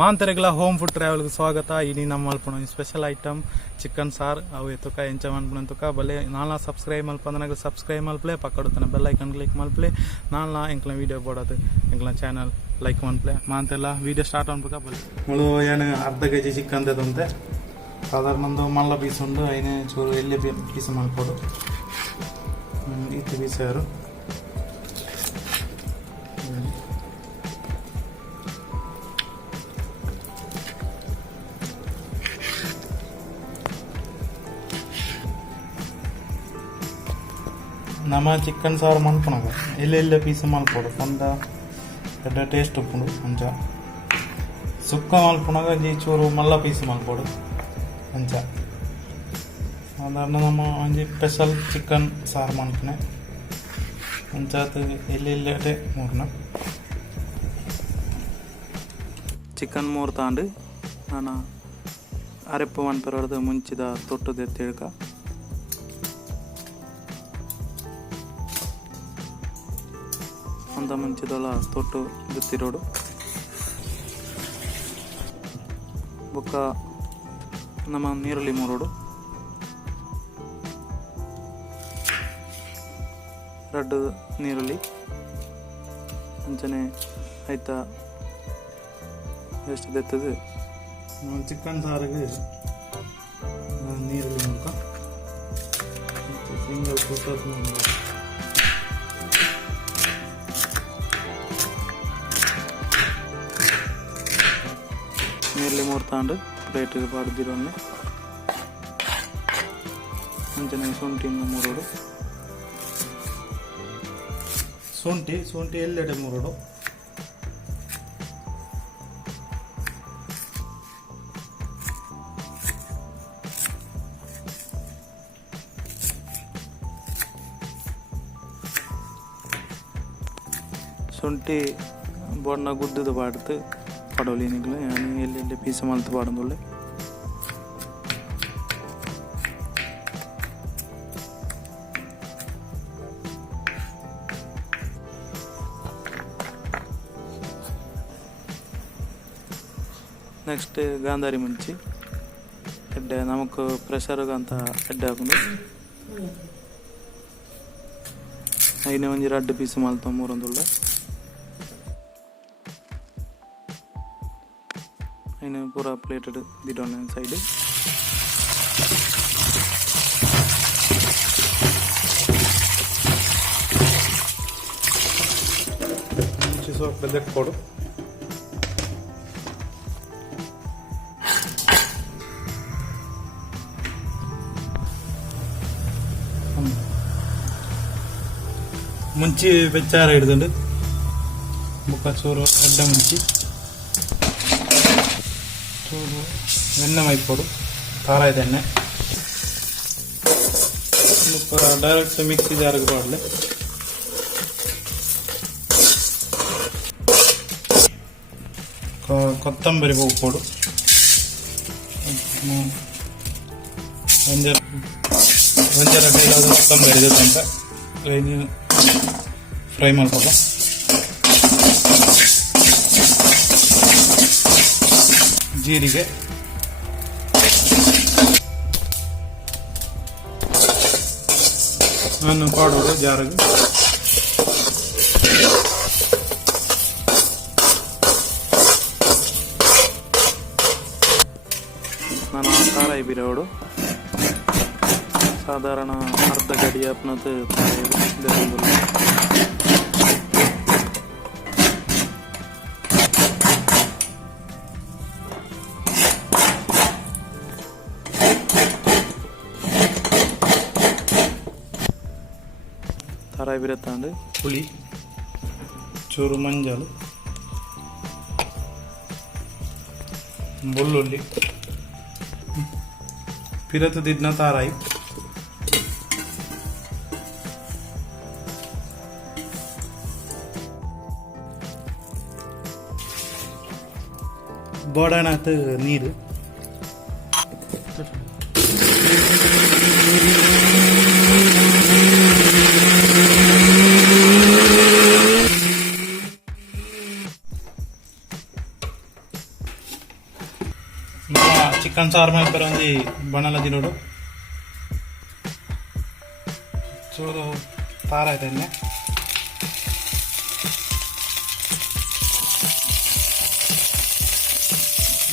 ಮಾಂತರೆಗಳ home food ಟ್ರಾವೆಲ್ಗೆ ಸ್ವಾಗತ. ಇಲ್ಲಿ ನಮ್ಮ ಮಲ್ಪಣ ಸ್ಪೆಷಲ್ ಐಟಮ್ ಚಿಕನ್ ಸಾರ್ ಅವು ಎತ್ತುಕ ಎಂಚ ಮಲ್ಪಣಂತುಕ ಬಲೆ ನಾಲ್ನ ಸಬ್ಸ್ಕ್ರೈಬ್ ಮಲ್ಪಂದನಾಗ ಸಬ್ಸ್ಕ್ರೈಬ್ ಮಲ್ಪಲೆ ಪಕ್ಕಡುತ್ತಾನೆ ಬೆಲ್ ಐಕನ್ ಕ್ಲಿಕ್ ಮಲ್ಪಲೆ ನಾಲ್ನ ಎಂಕ್ಲ ವೀಡಿಯೋ ಬೋಡೋದು ಎಂಕ್ಲ ಚಾನಲ್ ಲೈಕ್ ಮಲ್ಪಲೆ ಮಾಂತೆಲ್ಲ ವೀಡಿಯೋ ಸ್ಟಾರ್ಟ್ ಅನ್ಬೇಕ ಬಲೆ ಮುಳು ಏನು ಅರ್ಧ kg ಚಿಕನ್ ತಂತೆ ಸಾಧಾರಣ ಒಂದು ಮಲ್ಲ ಪೀಸ್ ಉಂಡು ಐನೇ ಚೂರು ಎಲ್ಲಿ ಪೀಸ್ ಮಲ್ಪೋಡು ಇತ್ತು ಪೀಸ್ ಯಾರು ನಮ್ಮ ಚಿಕನ್ ಸಾರು ಮಲ್ಪನಾಗ ಎಲ್ಲೆಲ್ಲ ಪೀಸ್ ಮಲ್ಪೋಡು ಪಂಡ ಎಡ್ಡ ಟೇಸ್ಟ್ ಉಪ್ಪುಂಡು ಅಂಚ ಸುಕ್ಕ ಮಲ್ಪನಾಗ ಜಿ ಚೂರು ಮಲ್ಲ ಪೀಸ್ ಮಲ್ಪೋಡು ಅಂಚ ಸಾಧಾರಣ ನಮ್ಮ ಒಂಜಿ ಸ್ಪೆಷಲ್ ಚಿಕನ್ ಸಾರು ಮಲ್ಪನೆ ಅಂಚಾತ ಎಲ್ಲೆಲ್ಲೇ ಮೂರ್ನ ಚಿಕನ್ ಮೂರು ತಾಂಡು ನಾನು ಅರೆಪ್ಪು ಮನ್ಪೆರಡ್ದು ಮುಂಚಿದ ತೊಟ್ಟದೆ ತಿಳ್ಕ ಅಂತ ಮುಂಚಿದೊಳ ತೊಟ್ಟು ಬಿತ್ತಿರೋಡು ಬೊಕ್ಕ ನಮ್ಮ ನೀರುಳ್ಳಿ ಮೂರೋಡು ರಡ್ಡು ನೀರುಳ್ಳಿ ಅಂಚನೆ ಆಯ್ತಾ ಎಷ್ಟು ತೆತ್ತದು ಚಿಕನ್ ಸಾರಿಗೆ ನೀರುಳ್ಳಿ ಮುಖ ಸಿಂಗಲ್ ಕುಟ್ಟದ್ದು ನೀರಲ್ಲಿ ಮೂರು ತಗೊಂಡು ಪ್ಲೇಟಿಗೆ ಬಾಡ್ದಿರೋನೆ ಅಂಚನೆ ಶುಂಠಿನ ಮೂರೋಡು ಶುಂಠಿ ಎಲ್ಲೆಡೆ ಮೂರೋಡು ಶುಂಠಿ ಬಣ್ಣ ಗುದ್ದದ ಬಾಡ್ತು ಪಡೋಲಿ ನಿಗ್ಲು ಎಲ್ಲೆಲ್ಲಿ ಪೀಸ ಮಲ್ತು ಪಾಡೋದುಳ್ಳೆ ನೆಕ್ಸ್ಟ್ ಗಾಂಧಾರಿ ಮುಂಚಿ ಎಡ್ಡೆ ನಮಕ್ ಪ್ರೆಷರ್ಗಂತ ಎಡ್ಡೆ ಹಾಕೊಂಡು ಐನೇ ಒಂಜಿ ರಡ್ಡು ಪೀಸ್ ಮಲ್ತ ಮೂರೊಂದುಳ್ಳೆ ಇನ್ನು ಪೂರ ಪ್ಲೇಟೆಡ್ ದಿಡೋಣ ಸೈಡ್ ಸ್ವಲ್ಪ ಬೆದಕ್ ಕೊಡು ಮುಂಚಿ ಬೆಚ್ಚಾರ ಹಿಡ್ದುಂಡು ಮುಖ ಚೂರು ಅಡ್ಡ ಮುಂಚಿ ಚೂರು ಎಣ್ಣೆ ಮೈಕೊಡು ಖಾರ ಇದೆ ಎಣ್ಣೆ ಡೈರೆಕ್ಟ್ ಮಿಕ್ಸಿ ಜಾರಿಗೆ ಬಾಡಲೆ ಕೊತ್ತಂಬರಿ ಉಪ್ಪೋಡು ಒಂಜರ ಕೈಲಾದ ಕೊತ್ತಂಬರಿ ಇದೆ ಅಂತ ಫ್ರೈ ಮಾಡ್ಕೊಡು ಜೀರಿಗೆ ನಾನು ಪಾಡೋದು ಜಾರಿಗೆ ನಾನು ಖಾರ ಬಿರೋಡು ಸಾಧಾರಣ ಅರ್ಧ ಗಡಿ ಅಪ್ನದು ಖಾರ ಬಿರತ್ತಾಂಡು ಪುಳಿ ಚೂರು ಮಂಜಾಳು ಬೆಳ್ಳುಳ್ಳಿ ಪಿರತದಿದ್ನ ತಾರಾಯಿ ಬೋಡಾಣಾತ್ ನೀರು ಚಿಕನ್ ಸಾರು ಮಾಡ್ತಾರೆ ಒಂದು ಬಣಲದಿ ನೋಡು ಚೂರು ತಾರ ಆಯ್ತು ಎಣ್ಣೆ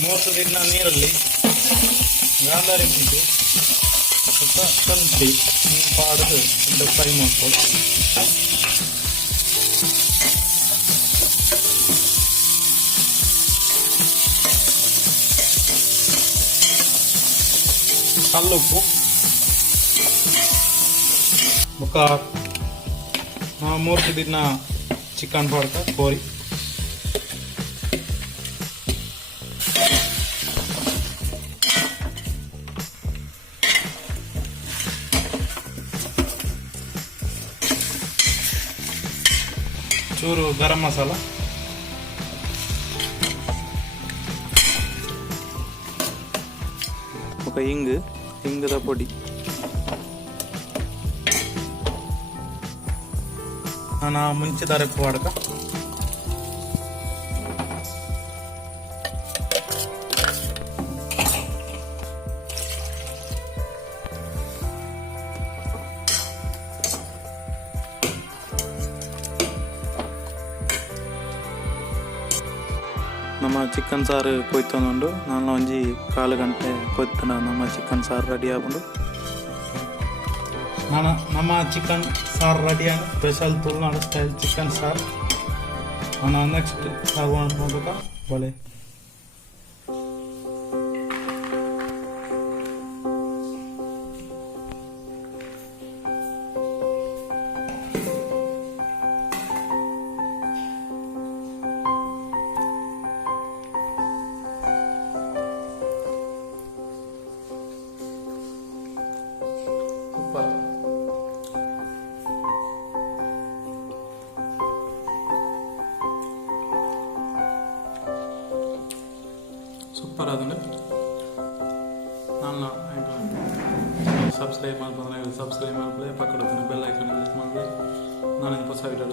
ಮೋಸದಿನ ನೀರಲ್ಲಿ ಗಾಂಧಾರಿ ಮೆಣಸು ಸ್ವಲ್ಪ ಶುಂಠಿ ಪಾಡದು ಒಂದು ಫ್ರೈ ಮಾಡ್ಕೊಳ್ಳಿ ಕಲ್ಲುಪ್ಪು ఒక 3 ದಿನ ಚಿಕನ್ ಪಡ್ಕ ಕೋರಿ ಚೂರು ಗರಂ ಮಸಾಲ ఒక ಹಿಂಗದ ಪುಡಿ ನಾನು ಮುಂಚಿದಾರೆ ವಾಡಕ ನಮ್ಮ ಚಿಕನ್ ಸಾರು ಕೊಯ್ತೊಂದುಂಡು ನಾನು ಒಂಜಿ 4 ಗಂಟೆ ಕೊಯ್ತನ ನಮ್ಮ ಚಿಕನ್ ಸಾರು ರೆಡಿ ಆಗುಂಡು ನಮ್ಮ ಚಿಕನ್ ಸಾರು ರೆಡಿ ಆಗ ಸ್ಪೆಷಲ್ ತುಳುನಾಡು ಸ್ಟೈಲ್ ಚಿಕನ್ ಸಾರು ನಾನು ನೆಕ್ಸ್ಟ್ ಸಾರು ಮಾಡ್ಬೇಕಾ ಬಳೆ ಸೂಪರ್ ಅದನ್ನು ನಾನು ಸಬ್ಸ್ಕ್ರೈಬ್ ಮಾಡ್ಕೊಂಡ್ರೆ ಸಬ್ಸ್ಕ್ರೈಬ್ ಮಾಡಲೇ ಪಕ್ಕದ ಬೆಲ್ ಐಕನ್ ಕ್ಲಿಕ್ ಮಾಡಲೇ ನಾನು ಹೊಸ ವಿಡಿಯೋ